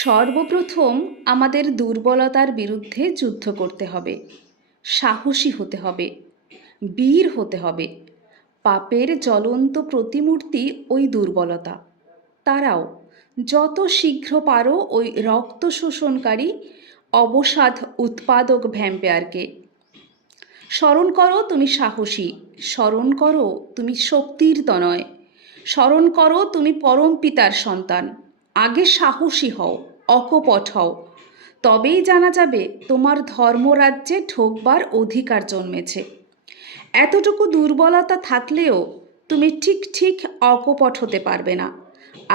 সর্বপ্রথম আমাদের দুর্বলতার বিরুদ্ধে যুদ্ধ করতে হবে, সাহসী হতে হবে, বীর হতে হবে। পাপের জ্বলন্ত প্রতিমূর্তি ওই দুর্বলতা। তারাও যত শীঘ্র পারো ওই রক্ত শোষণকারী অবসাদ উৎপাদক ভ্যাম্পায়ারকে। স্মরণ করো তুমি সাহসী, স্মরণ করো তুমি শক্তির তনয়, স্মরণ করো তুমি পরম পিতার সন্তান। আগে সাহসী হও, অকপট হও, তবেই জানা যাবে তোমার ধর্মরাজ্যে ঢোকবার অধিকার জন্মেছে। এতটুকু দুর্বলতা থাকলেও তুমি ঠিক ঠিক অকপট হতে পারবে না।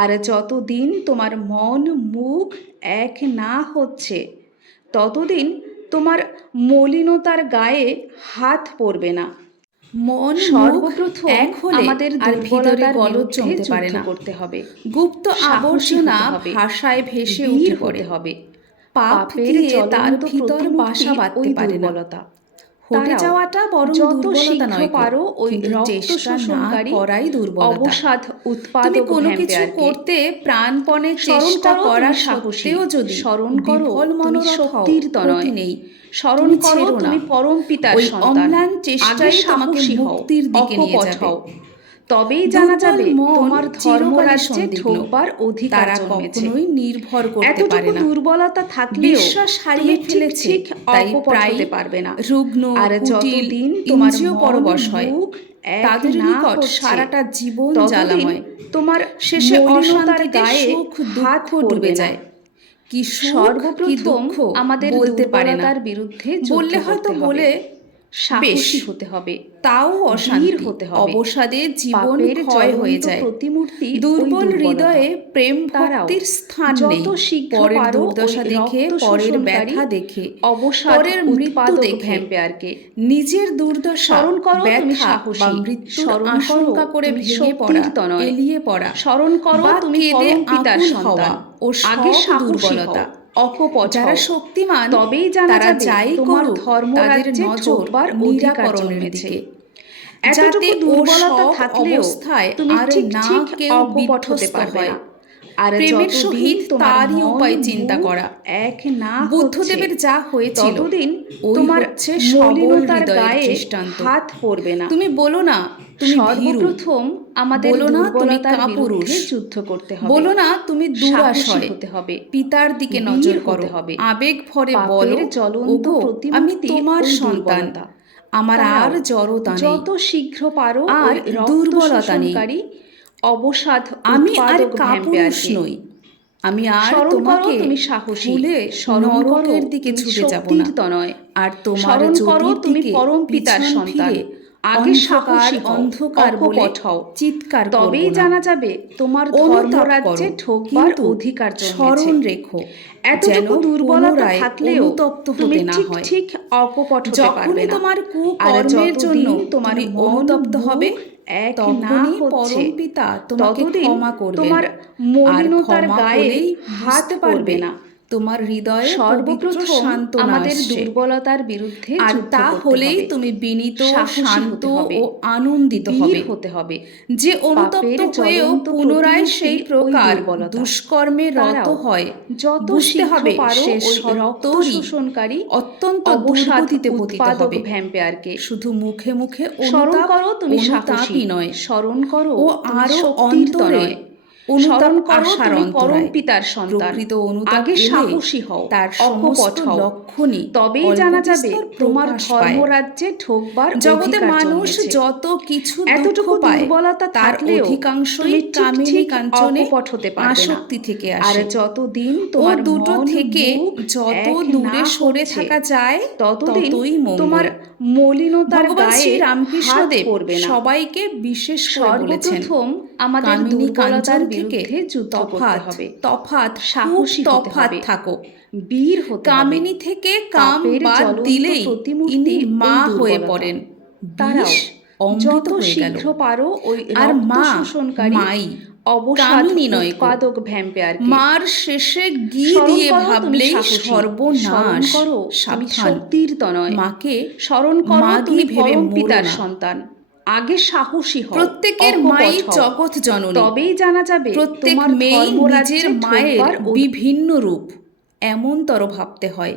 আর যতদিন তোমার মন মুখ এক না হচ্ছে, ততদিন তোমার মলিনতার গায়ে হাত পড়বে না। মন সর্বপ্রথম এক হলে আমাদের দুর্বলতার গলদ জমতে পারে যুদ্ধ না। করতে হবে, গুপ্ত আবর্জনা হবে, ভাষায় ভেসে বীর উঠে হতে পড়ে। হবে। পাপ পাপের দিয়ে তার জ্বলন্ত ভিতর প্রতিমূর্তি বাসা বাঁধতে ওই পারে না। দুর্বলতা। হটে তারাও যাওয়াটা বরং যত দুর্বলতা শীঘ্র নয় গো, পারো ওই কিন্তু রক্ত চেষ্টা না শোষণকারী করাই দুর্বলতা। অবসাদ তুমি উৎপাদক কোনো কিছু ভ্যাম্পায়ারকে। করতে প্রাণপণে স্মরণ চেষ্টা করো করা তুমি সাহসী, সত্ত্বেও যদি স্মরণ করো বিফল তুমি মনোরথ হও, শক্তির তনয়, ক্ষতি নেই। স্মরণ তুমি করো ছেড়ো না। তুমি পরম পিতার ওই সন্তান। অম্লান আগে চেষ্টাই তোমাকে সাহসী হও, মুক্তির দিকে নিয়ে অকপট যাবে। হও, তবেই জানা দুর্বল যাবে মন তোমার চিরকালই ধর্মরাজ্যে সন্দিগ্ধ। ঢোকবার অধিকার তারা জন্মেছে। কখনোই নির্ভর করতে পারে এতটুকু না। দুর্বলতা থাকলেও বিশ্বাস হারিয়ে তুমি ঠিক ফেলেছে, ঠিক তাই অকপট প্রায় হতে পারবে না। রুগ্ন, আর কুটিল, যতদিন তোমার ইন্দ্রিয় মন পরবশ হয়। মুখ এক তাদের না নিকট হচ্ছে, সারাটা জীবন ততদিন জ্বালাময়। তোমার শেষে মলিনতার অশান্তিতে গায়ে সুখ হাত দুঃখ পড়বে ডুবে না। যায়। কি সুখ কি সর্বপ্রথম দুঃখ আমাদের বলতে পারে না। দুর্বলতার বিরুদ্ধে যুদ্ধ বললে হয়তো করতে হবে, বলে বেশ, সাহসী হতে হবে, তাও বীর অশান্তি হতে হবে। অবসাদে জীবন পাপের ক্ষয় হয়ে জ্বলন্ত যায়। প্রতিমূর্তি ওই দুর্বল দুর্বলতা। হৃদয়ে প্রেম তারাও ভক্তির স্থান নেই। যত শীঘ্র পরের পারো ওই দুর্দশা দেখে, রক্ত পরের শোষণকারী ব্যথা দেখে, অবসাদ পরের মৃত্যু উৎপাদক দেখে ভ্যাম্পায়ারকে। নিজের দুর্দশা, স্মরণ করো তুমি ব্যথা সাহসী, বা মৃত্যুর স্মরণ করো আশঙ্কা করে তুমি ভেঙে শক্তির পড়া, তনয়, এলিয়ে পড়া স্মরণ করো বা তুমি কেঁদে পরম পিতার আকুল সন্তান। হওয়া ও আগে সব সাহসী দুর্বলতা। হও, অকপট যারা হও, শক্তিমান তবেই জানা তারা যাবে যাই তোমার করুক, তাদের ধর্মরাজ্যে নজর ঢোকবার অধিকার নিরাকরণের জন্মেছে। দিকে, যাতে এতটুকু ও দুর্বলতা সব থাকলেও অবস্থায় তুমি আর ঠিক না ঠিক কেউ অকপট হতে বিধ্বস্ত পারবে হয়। না। আর প্রেমের যতদিন সহিত তোমার তারই মন উপায় চিন্তা মুখ করা। এক না হচ্ছে, বুদ্ধদেবের যা হয়েছিল ততদিন ওই তোমার হচ্ছে সবল মলিনতার হৃদয়ের গায়ে দৃষ্টান্ত। হাত পড়বে না। তুমি বলো না তুমি ভীরু, সর্বপ্রথম আমাদের বলো না তুমি দুর্বলতার কাপুরুষ, বিরুদ্ধে যুদ্ধ করতে হবে, বলো না তুমি সাহসী দুরাশয়। হতে হবে, পিতার দিকে বীর নজর হতে করো, হবে। আবেগ ভরে পাপের বলো, জ্বলন্ত ওগো আমি প্রতিমূর্তি তোমার ওই সন্তান, দুর্বলতা। আমার আর তারাও জড়তা নেই, যত শীঘ্র পারো আর ওই রক্ত দুর্বলতা নেই। শোষণকারী অবসাদ আমি আর উৎপাদক কাপুরুষ ভ্যাম্পায়ারকে। নই। আমি আর স্মরণ করো তোমাকে তুমি সাহসী, ভুলে স্মরণ করো নরকের দিকে তুমি ছুটে যাব শক্তির না। তনয়, আর তোমার স্মরণ করো জ্যোতির তুমি দিকে পরম পিতার পিছন সন্তান। ফিরে আগে অন্ধকার সাহসী হও, অন্ধকার বলে অকপট হও, চিৎকার করব তবেই না। জানা যাবে তোমার অনুতাপ ধর্মরাজ্যে করো, ঢোকবার কিন্তু অধিকার জন্মেছে। স্মরণ রেখো যেন এতটুকু দুর্বলতা পুনরায় থাকলেও অনুতপ্ত তুমি হতে না ঠিক হয়। ঠিক অকপট হতে পারবে যখনই না। তোমার আর কুকর্মের জন্য যতদিন তোমার তুমি মন অনুতপ্ত হবে, মুখ এক না তখনই হচ্ছে, পরম পিতা তোমাকে ততদিন ক্ষমা করবেন। তোমার আর মলিনতার ক্ষমা গায়ে হলেই হাত বুঝতে পড়বে পারবে না। তোমার হৃদয়ে পবিত্র সর্বপ্রথম সান্ত্বনা আমাদের আসছে। দুর্বলতার বিরুদ্ধে আর যুদ্ধ তা করতে হলেই হবে, তুমি বিনীত, সাহসী শান্ত হতে হবে, ও আনন্দিত বীর হবে। হতে হবে। যে অনুতপ্ত পাপের হয়েও জ্বলন্ত পুনরায় প্রতিমূর্তি সেই ওই প্রকার দুর্বলতা। দুষ্কর্মে রত তারাও হয়, যত বুঝতে শীঘ্র হবে পারো সে ওই রক্ত সত্তরই শোষণকারী অত্যন্ত অবসাদ দুর্গতিতে পতিত উৎপাদক হবে। ভ্যাম্পায়ারকে। শুধু মুখে মুখে স্মরণ অনুতাপ, করো তুমি সাহসী, অনুতাপই নয়, স্মরণ করো ও তুমি আরো শক্তির অন্তরে তনয়, অনুতাপ স্মরণ করো আশার তুমি পরম অন্তরায়। পিতার সন্তান। প্রকৃত অনুতাপ আগে এলে সাহসী হও, তার অকপট সমস্ত হও, লক্ষণই তবেই অল্প জানা যাবে বিস্তর তোমার প্রকাশ পায়। ধর্মরাজ্যে ঢোকবার জগতে অধিকার মানুষ জন্মেছে। যত কিছু দুঃখ এতটুকু পায়, দুর্বলতা তার থাকলেও অধিকাংশই তুমি ঠিক কামিনী ঠিক কাঞ্চনে অকপট হতে পারবে না। আসক্তি থেকে আর আসে। যতদিন ও তোমার দুটো মন থেকে মুখ যত এক দূরে না সরে হচ্ছে, থাকা যায় ততদিন ততই তোমার মঙ্গল। মলিনতার ভগবান গায়ে শ্রী হাত রামকৃষ্ণদেব পড়বে না। সবাইকে বিশেষ করে বলেছেন, সর্বপ্রথম আমাদের কামিনী দুর্বলতার কাঞ্চন থেকে বিরুদ্ধে যুদ্ধ করতে হবে, তফাৎ খুব সাহসী হতে তফাৎ হবে, থাকো। বীর হতে হবে। কামিনী থেকে কাম পাপের বাদ জ্বলন্ত দিলেই প্রতিমূর্তি ইনি মা ওই হয়ে দুর্বলতা। পড়েন, তারাও বিষ অমৃত যত হয়ে গেল। শীঘ্র পারো ওই আর রক্ত মা শোষণকারী মাই, অবসাদ কামিনী নয় গো। উৎপাদক ভ্যাম্পায়ারকে। মার শেষে ঘি স্মরণ দিয়ে করো তুমি ভাবলেই সাহসী, স্মরণ সর্বনাশ। করো তুমি সাবধান, শক্তির তনয়, মাকে স্মরণ করো মাগি তুমি ভেবে পরম মরো পিতার না। সন্তান। আগে সাহসী হও, প্রত্যেকের অকপট মাই হও, জগৎ জননী। তবেই জানা যাবে প্রত্যেক তোমার মেয়েই ধর্মরাজ্যে নিজের মায়ের ঢোকবার বিভিন্ন রূপ এমনতর ভাবতে হয়।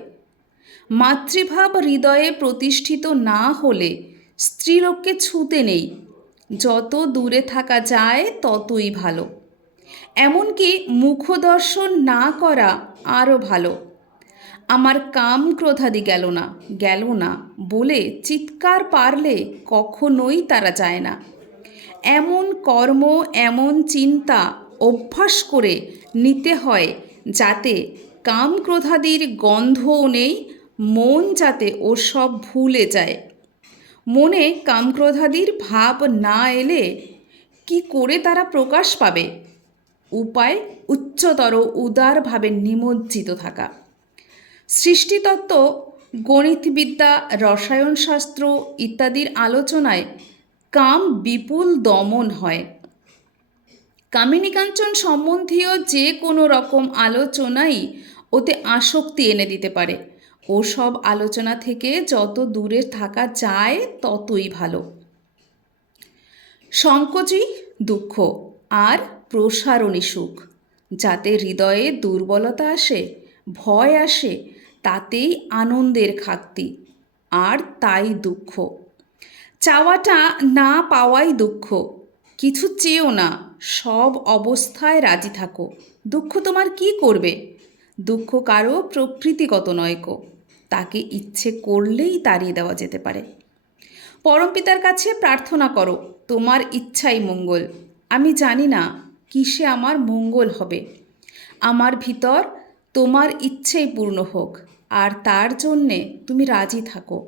মাতৃভাব হৃদয়ে প্রতিষ্ঠিত না হলে স্ত্রীলোককে ছুতে নেই। যত দূরে থাকা যায় ততই ভালো। এমনকি মুখদর্শন না করা আরও ভালো। আমার কাম ক্রোধাদি গেল না বলে চিৎকার পারলে কখনোই তারা যায় না। এমন কর্ম, এমন চিন্তা অভ্যাস করে নিতে হয় যাতে কাম ক্রোধাদির গন্ধও নেই, মন যাতে ওসব ভুলে যায়। মনে কামক্রোধাদির ভাব না এলে কি করে তারা প্রকাশ পাবে? উপায় উচ্চতর উদারভাবে নিমজ্জিত থাকা। সৃষ্টিতত্ত্ব, গণিতবিদ্যা, রসায়নশাস্ত্র ইত্যাদির আলোচনায় কাম বিপুল দমন হয়। কামিনী কাঞ্চন সম্বন্ধীয় যে কোনো রকম আলোচনাই ওতে আসক্তি এনে দিতে পারে। ওসব আলোচনা থেকে যত দূরে থাকা যায় ততই ভালো। সংকোচই দুঃখ আর প্রসারণী সুখ। যাতে হৃদয়ে দুর্বলতা আসে, ভয় আসে, তাতেই আনন্দের খাক্তি, আর তাই দুঃখ। চাওয়াটা না পাওয়াই দুঃখ। কিছু চেয়েও না, সব অবস্থায় রাজি থাকো। দুঃখ তোমার কি করবে? দুঃখ কারো প্রকৃতিগত নয়কো, তাকে ইচ্ছে করলেই তাড়িয়ে দেওয়া যেতে পারে। পরমপিতার কাছে প্রার্থনা করো, তোমার ইচ্ছাই মঙ্গল। আমি জানি না কিসে আমার মঙ্গল হবে। আমার ভিতর তোমার ইচ্ছেই পূর্ণ হোক, আর তার জন্যে তুমি রাজি থাকো,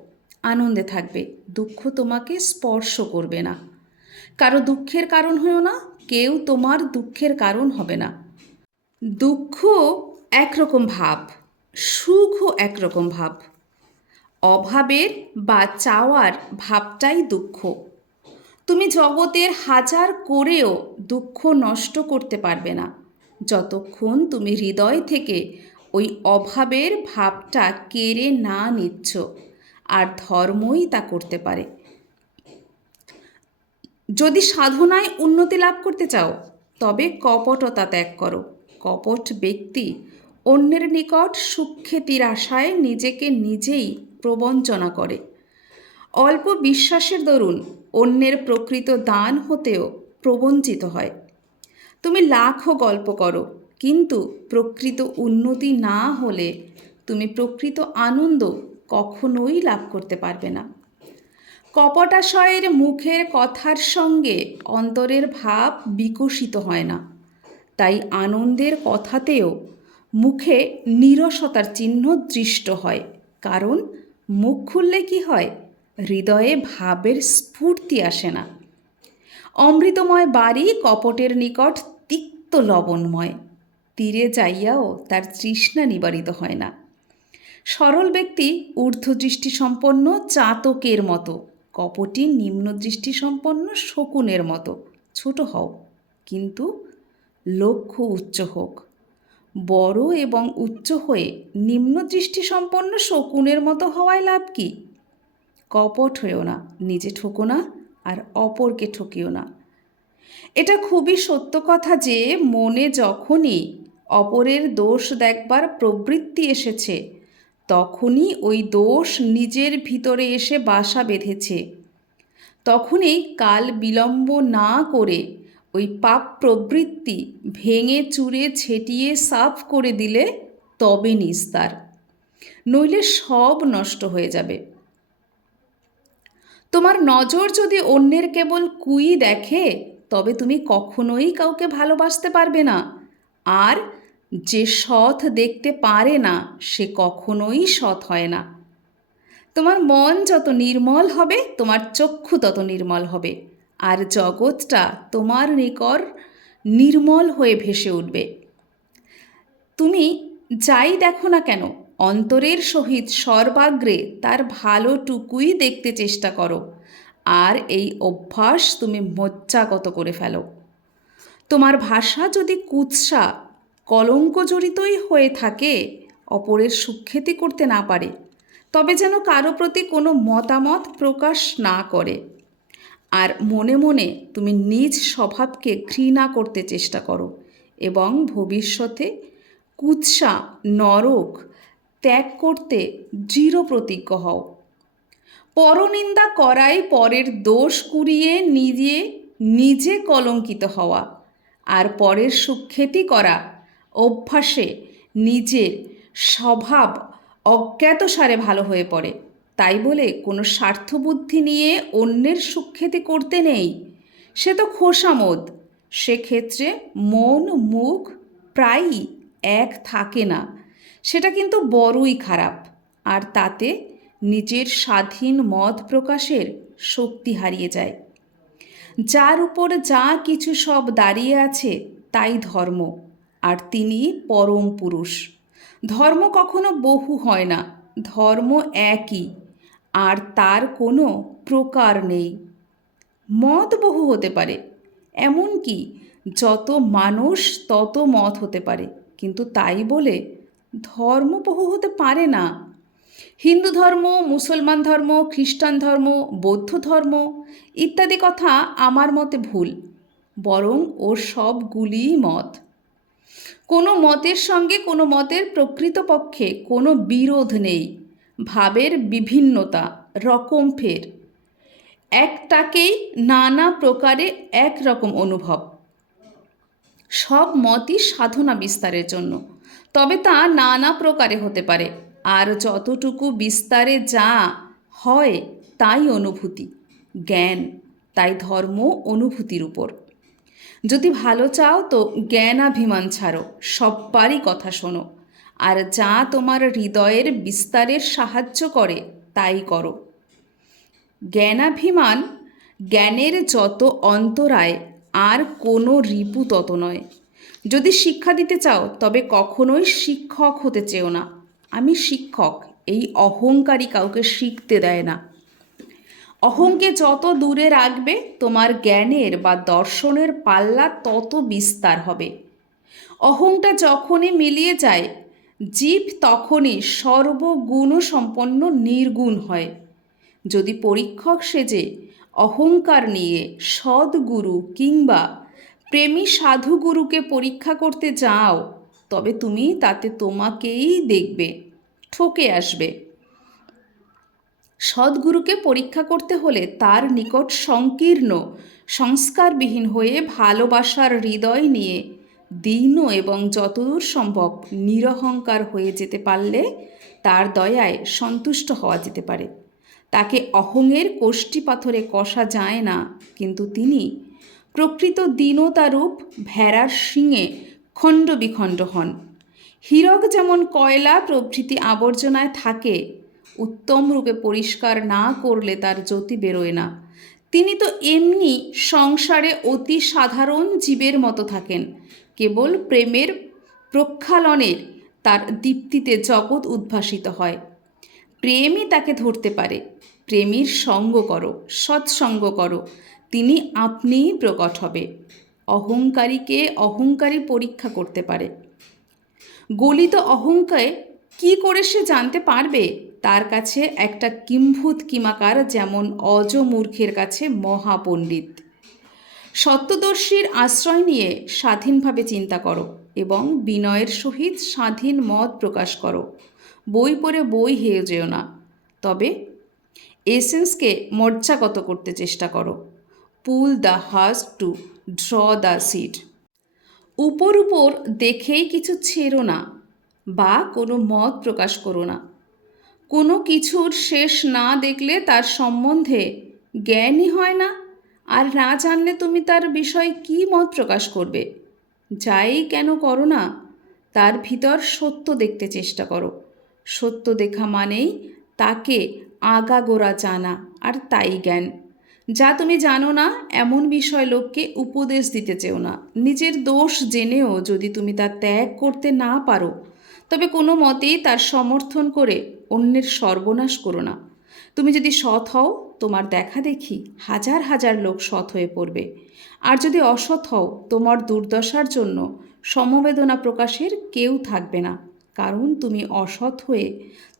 আনন্দে থাকবে। দুঃখ তোমাকে স্পর্শ করবে না। কারো দুঃখের কারণ হয়েও না, কেউ তোমার দুঃখের কারণ হবে না। দুঃখ একরকম ভাব, সুখও একরকম ভাব। অভাবের বা চাওয়ার ভাবটাই দুঃখ। তুমি জগতের হাজার করেও দুঃখ নষ্ট করতে পারবে না যতক্ষণ তুমি হৃদয় থেকে ওই অভাবের ভাবটা কেড়ে না নিচ্ছ, আর ধর্মই তা করতে পারে। যদি সাধনায় উন্নতি লাভ করতে চাও তবে কপটতা ত্যাগ করো। কপট ব্যক্তি অন্যের নিকট সুখ্যাতির আশায় নিজেকে নিজেই প্রবঞ্চনা করে। অল্প বিশ্বাসের দরুন অন্যের প্রকৃত দান হতেও প্রবঞ্চিত হয়। তুমি লাখো গল্প করো, কিন্তু প্রকৃত উন্নতি না হলে তুমি প্রকৃত আনন্দ কখনোই লাভ করতে পারবে না। কপটাশয়ের মুখের কথার সঙ্গে অন্তরের ভাব বিকশিত হয় না। তাই আনন্দের কথাতেও মুখে নীরসতার চিহ্ন দৃষ্ট হয়। কারণ মুখ খুললে কি হয়? হৃদয়ে ভাবের স্ফূর্তি আসে না। অমৃতময় বাড়ি কপটের নিকট তিক্ত লবণময়। তীরে যাইয়াও তার তৃষ্ণা নিবারিত হয় না। সরল ব্যক্তি ঊর্ধ্বদৃষ্টিসম্পন্ন চাতকের মতো, কপটী নিম্নদৃষ্টিসম্পন্ন শকুনের মতো। ছোট হও, কিন্তু লক্ষ্য উচ্চ হোক। বড় এবং উচ্চ হয়ে নিম্নদৃষ্টিসম্পন্ন শকুনের মতো হওয়ায় লাভ কি? কপট হয়েও না, নিজে ঠকো না, আর অপরকে ঠকিও না। এটা খুবই সত্য কথা যে মনে যখনই অপরের দোষ দেখবার প্রবৃত্তি এসেছে, তখনই ওই দোষ নিজের ভিতরে এসে বাসা বেঁধেছে। তখনই কাল বিলম্ব না করে ওই পাপ প্রবৃত্তি ভেঙে চুরে ছেটিয়ে সাফ করে দিলে তবে নিস্তার, নইলে সব নষ্ট হয়ে যাবে। তোমার নজর যদি অন্যের কেবল কুই দেখে, তবে তুমি কখনোই কাউকে ভালোবাসতে পারবে না। আর যে সৎ দেখতে পারে না, সে কখনোই সৎ হয় না। তোমার মন যত নির্মল হবে, তোমার চক্ষু তত নির্মল হবে, আর জগৎটা তোমার নিকট নির্মল হয়ে ভেসে উঠবে। তুমি যাই দেখো না কেন, অন্তরের সহিত সর্বাগ্রে তার ভালোটুকুই দেখতে চেষ্টা করো, আর এই অভ্যাস তুমি মজ্জাগত করে ফেলো। তোমার ভাষা যদি কুৎসা কলঙ্কজড়িতই হয়ে থাকে, অপরের সুখ্যাতি করতে না পারে, তবে যেন কারো প্রতি কোনো মতামত প্রকাশ না করে। আর মনে মনে তুমি নিজ স্বভাবকে ঘৃণা করতে চেষ্টা করো এবং ভবিষ্যতে কুৎসা নরক ত্যাগ করতে দৃঢ় প্রতিজ্ঞ হও। পরনিন্দা করাই পরের দোষ কুড়িয়ে নিজে নিজে কলঙ্কিত হওয়া, আর পরের সুখ্যাতি করা অভ্যাসে নিজের স্বভাব অজ্ঞাতসারে ভালো হয়ে পড়ে। তাই বলে কোনো স্বার্থবুদ্ধি নিয়ে অন্যের সুখ্যাতি করতে নেই, সে তো খোসামোদ। সেক্ষেত্রে মন মুখ প্রায়ই এক থাকে না, সেটা কিন্তু বড়ই খারাপ, আর তাতে নিজের স্বাধীন মত প্রকাশের শক্তি হারিয়ে যায়। যার উপর যা কিছু সব দাঁড়িয়ে আছে তাই ধর্ম, আর তিনি পরম পুরুষ। ধর্ম কখনো বহু হয় না, ধর্ম একই, আর তার কোনো প্রকার নেই। মত বহু হতে পারে, এমনকি যত মানুষ তত মত হতে পারে, কিন্তু তাই বলে ধর্ম বহু হতে পারে না। হিন্দু ধর্ম, মুসলমান ধর্ম, খ্রিস্টান ধর্ম, বৌদ্ধ ধর্ম ইত্যাদি কথা আমার মতে ভুল, বরং ওর সবগুলিই মত। কোনো মতের সঙ্গে কোনো মতের প্রকৃতপক্ষে কোনো বিরোধ নেই, ভাবের বিভিন্নতা, রকম ফের, একটাকেই নানা প্রকারে একরকম অনুভব। সব মতই সাধনা বিস্তারের জন্য, তবে তা নানা প্রকারে হতে পারে, আর যতটুকু বিস্তারে যা হয় তাই অনুভূতি, জ্ঞান। তাই ধর্ম অনুভূতির উপর। যদি ভালো চাও তো জ্ঞানাভিমান ছাড়ো, সব্বারই কথা শোনো, আর যা তোমার হৃদয়ের বিস্তারের সাহায্য করে তাই করো। জ্ঞানাভিমান জ্ঞানের যত অন্তরায়, আর কোনো রিপু তত নয়। যদি শিক্ষা দিতে চাও তবে কখনোই শিক্ষক হতে চেও না। আমি শিক্ষক, এই অহংকারী কাউকে শিখতে দেয় না। অহংকে যত দূরে রাখবে তোমার জ্ঞানের বা দর্শনের পাল্লা তত বিস্তার হবে। অহংটা যখনই মিলিয়ে যায়, জীব তখনই সর্বগুণসম্পন্ন নির্গুণ হয়। যদি পরীক্ষক সেজে অহংকার নিয়ে সদ্গুরু কিংবা প্রেমী সাধুগুরুকে পরীক্ষা করতে যাও, তবে তুমি তাতে তোমাকেই দেখবে, ঠকে আসবে। সদ্গুরুকে পরীক্ষা করতে হলে তার নিকট সংকীর্ণ সংস্কারবিহীন হয়ে ভালোবাসার হৃদয় নিয়ে দীন এবং যতদূর সম্ভব নিরহংকার হয়ে যেতে পারলে তার দয়ায় সন্তুষ্ট হওয়া যেতে পারে। তাকে অহংয়ের কোষ্ঠী পাথরে কষা যায় না, কিন্তু তিনি প্রকৃত দীনতারূপ ভেড়ার শিঙে খণ্ড বিখণ্ড হন। হীরক যেমন কয়লা প্রভৃতি আবর্জনায় থাকে, উত্তম রূপে পরিষ্কার না করলে তার জ্যোতি বেরোয় না, তিনি তো এমনি সংসারে অতি সাধারণ জীবের মতো থাকেন। কেবল প্রেমের প্রক্ষালনের তার দীপ্তিতে জগৎ উদ্ভাসিত হয়। প্রেমই তাকে ধরতে পারে। প্রেমীর সঙ্গ করো, সৎসঙ্গ করো, তিনি আপনিই প্রকট হবে। অহংকারীকে অহংকারী পরীক্ষা করতে পারে। গলিত অহংকারে কি করে সে জানতে পারবে? তার কাছে একটা কিম্ভূত কিমাকার যেমন অজমূর্খের কাছে মহাপণ্ডিত। সত্যদর্শীর আশ্রয় নিয়ে স্বাধীনভাবে চিন্তা করো এবং বিনয়ের সহিত স্বাধীন মত প্রকাশ করো। বই পড়ে বই হেয়ে যেও না, তবে এসেন্সকে মজ্জাগত করতে চেষ্টা করো। Pull the husk two draw the seed. উপর উপর দেখেই কিছু ছেড়ো না বা কোনো মত প্রকাশ করো না। কোনো কিছুর শেষ না দেখলে তার সম্বন্ধে জ্ঞানই হয় না, আর না জানলে তুমি তার বিষয়ে কী মত প্রকাশ করবে? যাই কেন করো না, তার ভিতর সত্য দেখতে চেষ্টা করো। সত্য দেখা মানেই তাকে আগাগোড়া জানা, আর তাই জ্ঞান। যা তুমি জানো না এমন বিষয় লোককে উপদেশ দিতে চেও না। নিজের দোষ জেনেও যদি তুমি তা ত্যাগ করতে না পারো, তবে কোনো মতেই তার সমর্থন করে অন্যের সর্বনাশ করো না। তুমি যদি সৎ হও, তোমার দেখা দেখি হাজার হাজার লোক সৎ হয়ে পড়বে, আর যদি অসৎ হও, তোমার দুর্দশার জন্য সমবেদনা প্রকাশের কেউ থাকবে না, কারণ তুমি অসৎ হয়ে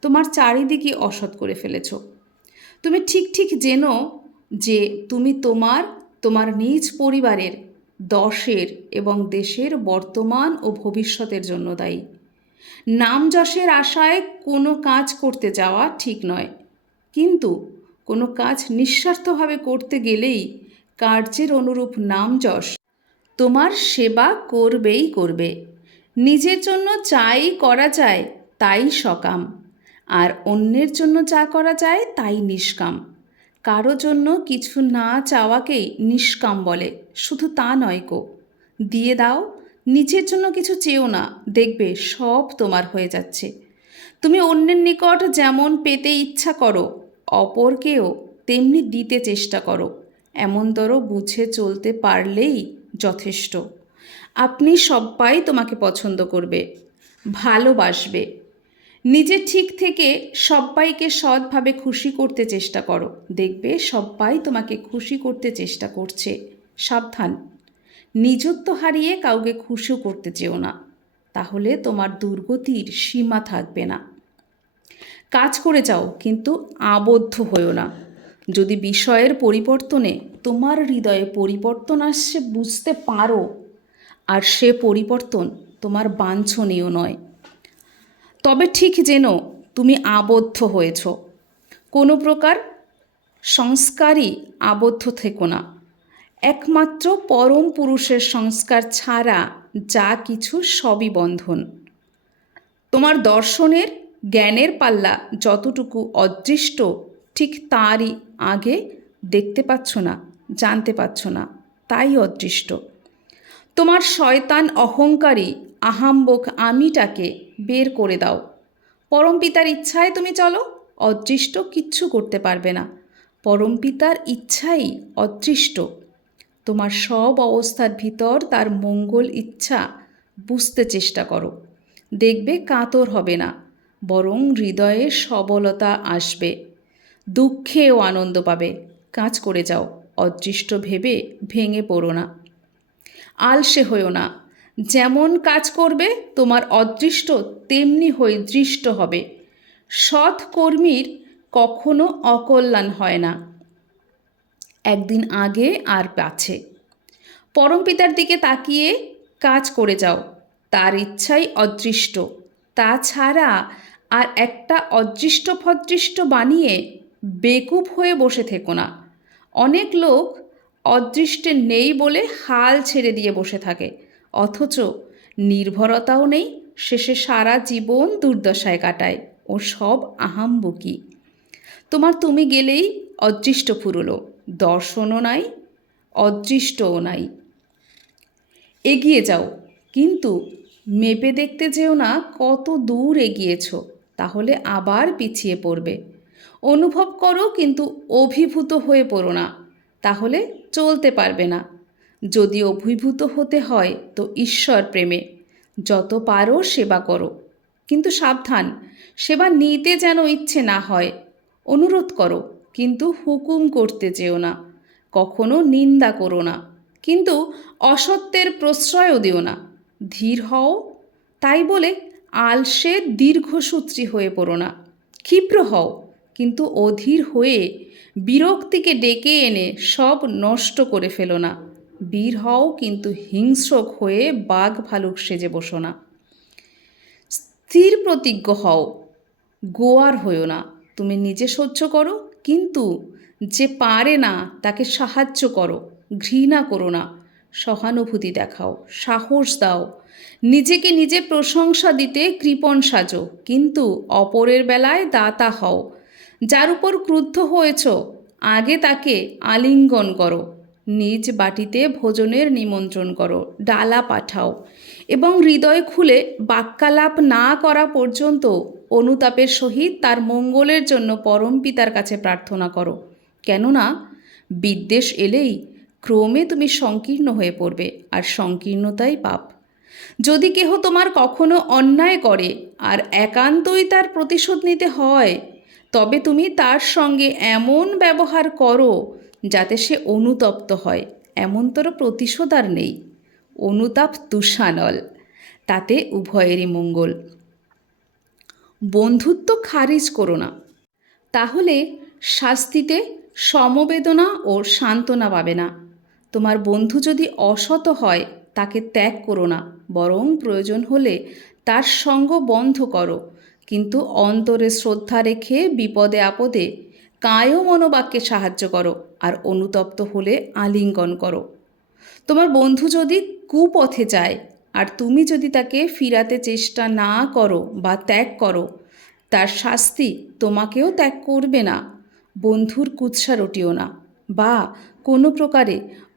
তোমার চারিদিকে অসৎ করে ফেলেছ। তুমি ঠিক ঠিক জেনো যে তুমি তোমার নিজ পরিবারের, দশের এবং দেশের বর্তমান ও ভবিষ্যতের জন্য দায়ী। নাম যশের আশায় কোনো কাজ করতে যাওয়া ঠিক নয়, কিন্তু কোনো কাজ নিঃস্বার্থভাবে করতে গেলেই কার্যের অনুরূপ নাম যশ তোমার সেবা করবেই করবে। নিজের জন্য যাই করা যায় তাই সকাম, আর অন্যের জন্য যা করা যায় তাই নিষ্কাম। কারো জন্য কিছু না চাওয়াকেই নিষ্কাম বলে। শুধু তা নয় গো, দিয়ে দাও, নিজের জন্য কিছু চেও না, দেখবে সব তোমার হয়ে যাচ্ছে। তুমি অন্যের নিকট যেমন পেতে ইচ্ছা করো, অপরকেও তেমনি দিতে চেষ্টা করো। এমনতর বুঝে চলতে পারলেই যথেষ্ট। আপনি সবাই তোমাকে পছন্দ করবে, ভালোবাসবে। নিজে ঠিক থেকে সবাইকে সৎভাবে খুশি করতে চেষ্টা করো, দেখবে সবাই তোমাকে খুশি করতে চেষ্টা করছে। সাবধান, নিজত্ব হারিয়ে কাউকে খুশি করতে চেও না, তাহলে তোমার দুর্গতির সীমা থাকবে না। কাজ করে যাও, কিন্তু আবদ্ধ হয়েও না। যদি বিষয়ের পরিবর্তনে তোমার হৃদয়ে পরিবর্তন আসছে বুঝতে পারো, আর সে পরিবর্তন তোমার বাঞ্ছনীয় নয়, তবে ঠিক যেন তুমি আবদ্ধ হয়েছ। কোনো প্রকার সংস্কারই আবদ্ধ থেকো না। একমাত্র পরম পুরুষের সংস্কার ছাড়া যা কিছু সবই বন্ধন। তোমার দর্শনের জ্ঞানের পাল্লা যতটুকু অদৃষ্ট, ঠিক তারই আগে দেখতে পাচ্ছ না, জানতে পারছ না, তাই অদৃষ্ট। তোমার শয়তান অহংকারী আহাম্বক আমিটাকে বের করে দাও। পরমপিতার ইচ্ছায় তুমি চলো, অদৃষ্ট কিচ্ছু করতে পারবে না। পরমপিতার ইচ্ছাই অদৃষ্ট। তোমার সব অবস্থার ভিতর তার মঙ্গল ইচ্ছা বুঝতে চেষ্টা করো, দেখবে কাতর হবে না, বরং হৃদয়ে সবলতা আসবে, দুঃখেও আনন্দ পাবে। কাজ করে যাও, অদৃষ্ট ভেবে ভেঙে পড়ো না, আলসে হয়েও না। যেমন কাজ করবে তোমার অদৃষ্ট তেমনি হয়ে দৃষ্ট হবে। সৎ কর্মীর কখনো অকল্যাণ হয় না, একদিন আগে আর পাছে। পরমপিতার দিকে তাকিয়ে কাজ করে যাও, তার ইচ্ছাই অদৃষ্ট। তাছাড়া আর একটা অদৃষ্ট ফদৃষ্ট বানিয়ে বেকুব হয়ে বসে থেকো না। অনেক লোক অদৃষ্টে নেই বলে হাল ছেড়ে দিয়ে বসে থাকে, অথচ নির্ভরতাও নেই, শেষে সারা জীবন দুর্দশায় কাটায়। ও সব আহাম্বকি। তুমি গেলেই অদৃষ্ট ফুরলো, দর্শনও নাই, অদৃষ্টও নাই। এগিয়ে যাও, কিন্তু মেপে দেখতে যেও না কত দূর এগিয়েছ, তাহলে আবার পিছিয়ে পড়বে। অনুভব করো, কিন্তু অভিভূত হয়ে পড়ো না, তাহলে চলতে পারবে না। যদি অভিভূত হতে হয় তো ঈশ্বর প্রেমে। যত পারো সেবা করো, কিন্তু সাবধান, সেবা নিতে যেন ইচ্ছে না হয়। অনুরোধ করো, কিন্তু হুকুম করতে চেও না। কখনো নিন্দা করো না, কিন্তু অসত্যের প্রশ্রয়ও দিও না। ধীর হও, তাই বলে আলসে দীর্ঘসূত্রী হয়ে পড়ো না। ক্ষিপ্র হও, কিন্তু অধীর হয়ে বিরক্তিকে ডেকে এনে সব নষ্ট করে ফেলো না। বীর হও, কিন্তু হিংস্রক হয়ে বাঘ ভালুক সেজে বসো না। স্থির প্রতিজ্ঞ হও, গোয়ার হইও না। তুমি নিজে সহ্য করো, কিন্তু যে পারে না তাকে সাহায্য করো। ঘৃণা করো না, সহানুভূতি দেখাও, সাহস দাও। নিজেকে নিজে প্রশংসা দিতে কৃপণ সাজো, কিন্তু অপরের বেলায় দাতা হও। যার উপর ক্রুদ্ধ হয়েছ আগে তাকে আলিঙ্গন করো। নিজ বাটিতে ভোজনের নিমন্ত্রণ করো, ডালা পাঠাও, এবং হৃদয় খুলে বাক্যালাপ না করা পর্যন্ত অনুতাপের সহিত তার মঙ্গলের জন্য পরমপিতার কাছে প্রার্থনা করো। কেননা বিদ্বেষ এলেই ক্রমে তুমি সংকীর্ণ হয়ে পড়বে, আর সংকীর্ণতাই পাপ। যদি কেহ তোমার কখনো অন্যায় করে আর একান্তই তার প্রতিশোধ নিতে হয়, তবে তুমি তার সঙ্গে এমন ব্যবহার করো যাতে সে অনুতপ্ত হয়। এমনতর প্রতিশোধ আর নেই। অনুতাপ তুষানল, তাতে উভয়েরই মঙ্গল। বন্ধুত্ব খারিজ করো না, তাহলে শাস্তিতে সমবেদনা ও সান্ত্বনা পাবে না। তোমার বন্ধু যদি অসৎ হয় তাকে ত্যাগ করো না, বরং প্রয়োজন হলে তার সঙ্গ বন্ধ করো, কিন্তু অন্তরে শ্রদ্ধা রেখে বিপদে আপদে কায় মনোবাক্যে সাহায্য করো, আর অনুতপ্ত হলে আলিঙ্গন করো। তোমার বন্ধু যদি কুপথে যায় আর তুমি যদি তাকে ফিরাতে চেষ্টা না করো বা ত্যাগ করো, তার শাস্তি তোমাকেও ত্যাগ করবে না। বন্ধুর কুৎসা রটিও না বা কোনো প্রকারে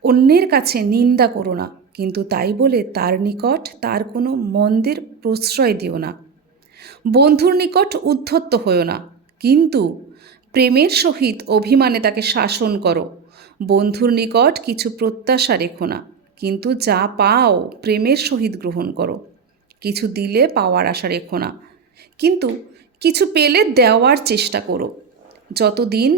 অন্যের কাছে নিন্দা করো না, কিন্তু তাই বলে তার নিকট তার কোনো মন্দের প্রশ্রয় দিও না। বন্ধুর নিকট উদ্ধত্ত হইও না, কিন্তু প্রেমের সহিত অভিমানে তাকে শাসন করো। বন্ধুর নিকট কিছু প্রত্যাশা রেখো না, কিন্তু যা পাও প্রেমের সহিত গ্রহণ করো। কিছু দিলে পাওয়ার আশা রেখো না, কিন্তু কিছু পেলে দেওয়ার চেষ্টা করো। যতদিন